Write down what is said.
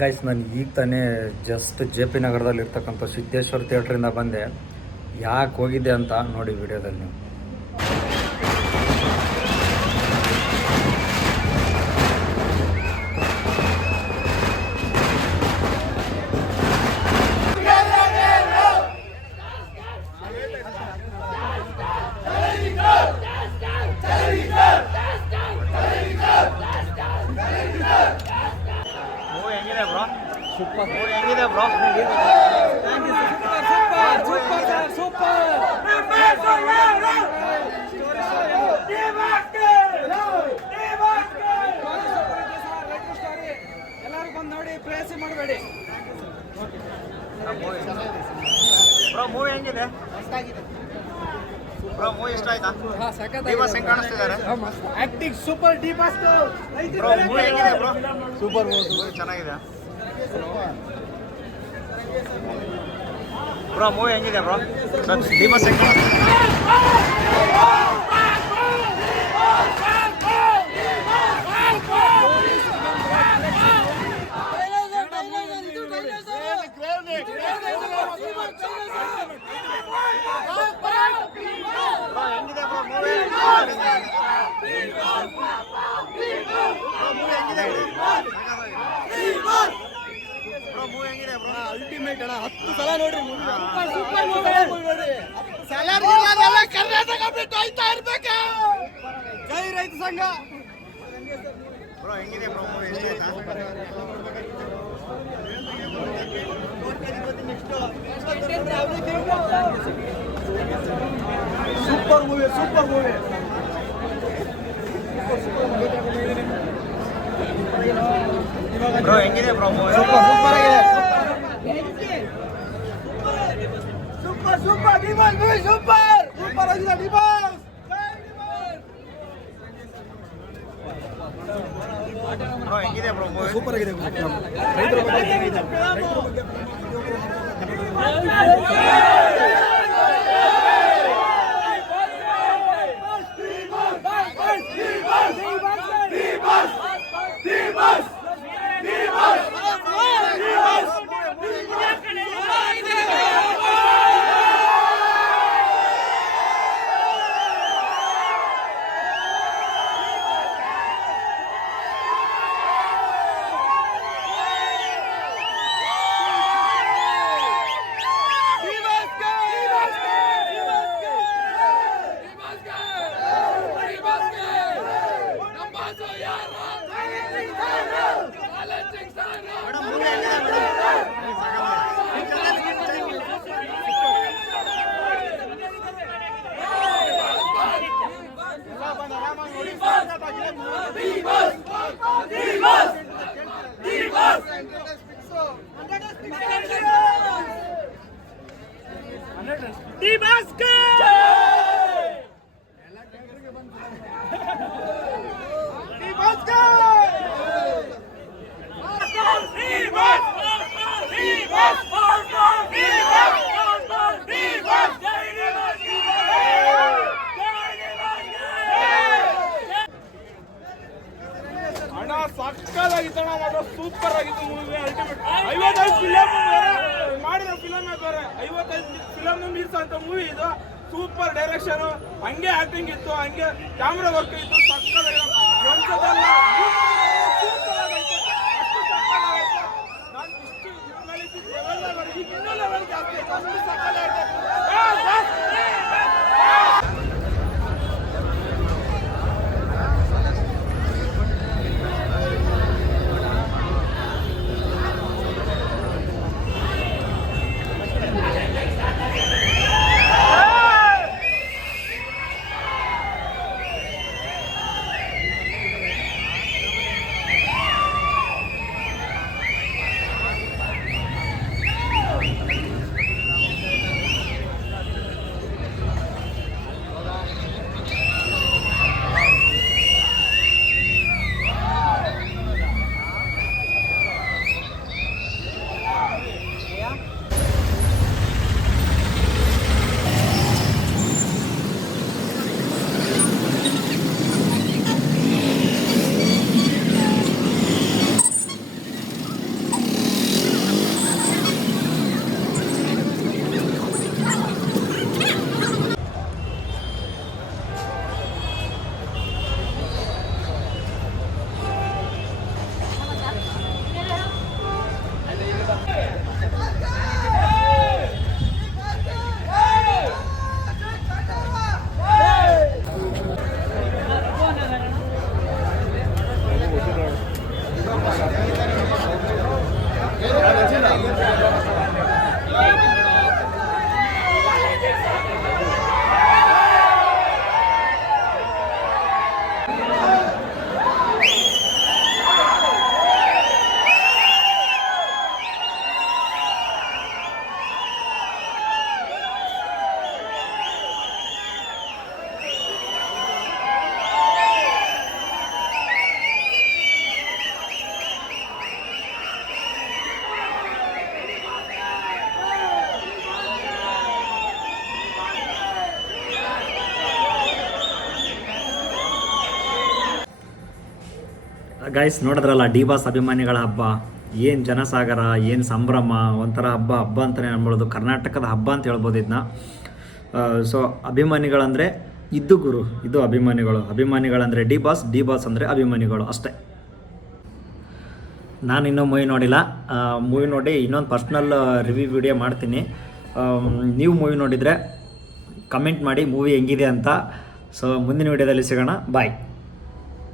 Guys, ನಾನು ಈಗ ತಾನೇ ಜಸ್ಟ್ ಜೆ ಪಿ ನಗರದಲ್ಲಿ ಇರ್ತಕ್ಕಂಥ ಸಿದ್ದೇಶ್ವರ ಥಿಯೇಟ್ರಿಂದ ಬಂದೆ. ಯಾಕೆ ಹೋಗಿದ್ದೆ ಅಂತ ನೋಡಿ ವಿಡಿಯೋದಲ್ಲಿ ನೀವು. ಹೆಂಗಿದೆ ಬ್ರೋ? ಎಲ್ಲರೂ ಬಂದು ನೋಡಿ, ಪ್ಲೇಸ್ ಮಾಡಬೇಡಿ ಬ್ರೋ. ಮೂವಿ ಹೆಂಗಿದೆ ಬ್ರೋ? ಮೂವಿ ಇಷ್ಟ ಆಯ್ತಾ? ಡಿ-ಬಾಸ್ ಹೆಂಗ್ ಕಾಣಿಸ್ತಿದ್ದಾರೆ? Acting super. D Boss bro movie ಹೆಂಗಿದೆ ಬ್ರೋ? ಸೂಪರ್ ಮೂವಿ ಚೆನ್ನಾಗಿದೆ ಬ್ರೋ. ಮೂವಿ ಹೆಂಗಿದೆ ಬ್ರೋ? ಡಿ-ಬಾಸ್ ಹೆಂಗ್ ಅಲ್ಟಿಮೇಟ್ ಅಣ್ಣ. 10 ಸಲ ನೋಡ್ರಿ ಕರ್ನಾಟಕ ಬಿಟ್ಟು ಹೋಯ್ತಾ ಇರ್ಬೇಕ. ಜೈ ರೈತ ಸಂಘ. ಬ್ರೋ ಹೆಂಗಿದೆ ಬ್ರೋ? ಮೂವಿ ಇಷ್ಟ ಆಯ್ತಾ? Super movie, super movie. Bro ಹೆಂಗಿದೆ ಬ್ರೋ? ಮೂವಿ ಸೂಪರ್ ಸೂಪರ್ ಆಗಿದೆ. Super super. D-boss movie super super ಆಗಿದೆ. ಡಿ-ಬಾಸ್ ಬ್ರೋ ಹೆಂಗಿದೆ ಬ್ರೋ? ಮೂವಿ ಸೂಪರ್ ಆಗಿದೆ. ರೈತರ ಬಗ್ಗೆ ಸಕ್ಕದಾಗಿತ್ತಣ್ಣ. ಮಾತ್ರ ಸೂಪರ್ ಆಗಿತ್ತು ಮೂವಿ. ಅಲ್ಟಿಮೇಟ್. 55 ಫಿಲಮ್ ಮಾಡಿರೋ ಫಿಲಮ್ ಬೇರೆ. 55 ಫಿಲಮ್ ಮೀರ್ಸಂತ ಮೂವಿ ಇದು. ಸೂಪರ್ ಡೈರೆಕ್ಷನ್, ಹಂಗೆ ಆಕ್ಟಿಂಗ್ ಇತ್ತು, ಹಂಗೆ ಕ್ಯಾಮ್ರಾ ವರ್ಕ್ ಇತ್ತು. ಸಕ್ಕದಾಗಿತ್ತು. ಒಂದ್ಸಲ ನಾನು ಇಷ್ಟು ಇನ್ನೂ ಲೆವೆಲ್ ಜಾಸ್ತಿ ಆಯ್ತು. ಅಷ್ಟು ಸಕ್ಕದಾಗಿತ್ತು. ಗೈಸ್ ನೋಡಿದ್ರಲ್ಲ ಡಿ ಬಾಸ್ ಅಭಿಮಾನಿಗಳ ಹಬ್ಬ, ಏನು ಜನಸಾಗರ, ಏನು ಸಂಭ್ರಮ, ಒಂಥರ ಹಬ್ಬ ಅಂತಲೇ ಅನ್ಬೋದು. ಕರ್ನಾಟಕದ ಹಬ್ಬ ಅಂತ ಹೇಳ್ಬೋದು ಇದನ್ನ. ಸೊ ಅಭಿಮಾನಿಗಳಂದರೆ ಇದು ಗುರು, ಇದು ಅಭಿಮಾನಿಗಳಂದರೆ ಡಿ ಬಾಸ್ ಅಂದರೆ ಅಭಿಮಾನಿಗಳು ಅಷ್ಟೇ. ನಾನು ಇನ್ನೂ ಮೂವಿ ನೋಡಿಲ್ಲ. ಮೂವಿ ನೋಡಿ ಇನ್ನೊಂದು ಪರ್ಸ್ನಲ್ ರಿವ್ಯೂ ವಿಡಿಯೋ ಮಾಡ್ತೀನಿ. ನೀವು ಮೂವಿ ನೋಡಿದರೆ ಕಮೆಂಟ್ ಮಾಡಿ ಮೂವಿ ಹೆಂಗಿದೆ ಅಂತ. ಸೊ ಮುಂದಿನ ವಿಡಿಯೋದಲ್ಲಿ ಸಿಗೋಣ. ಬಾಯ್.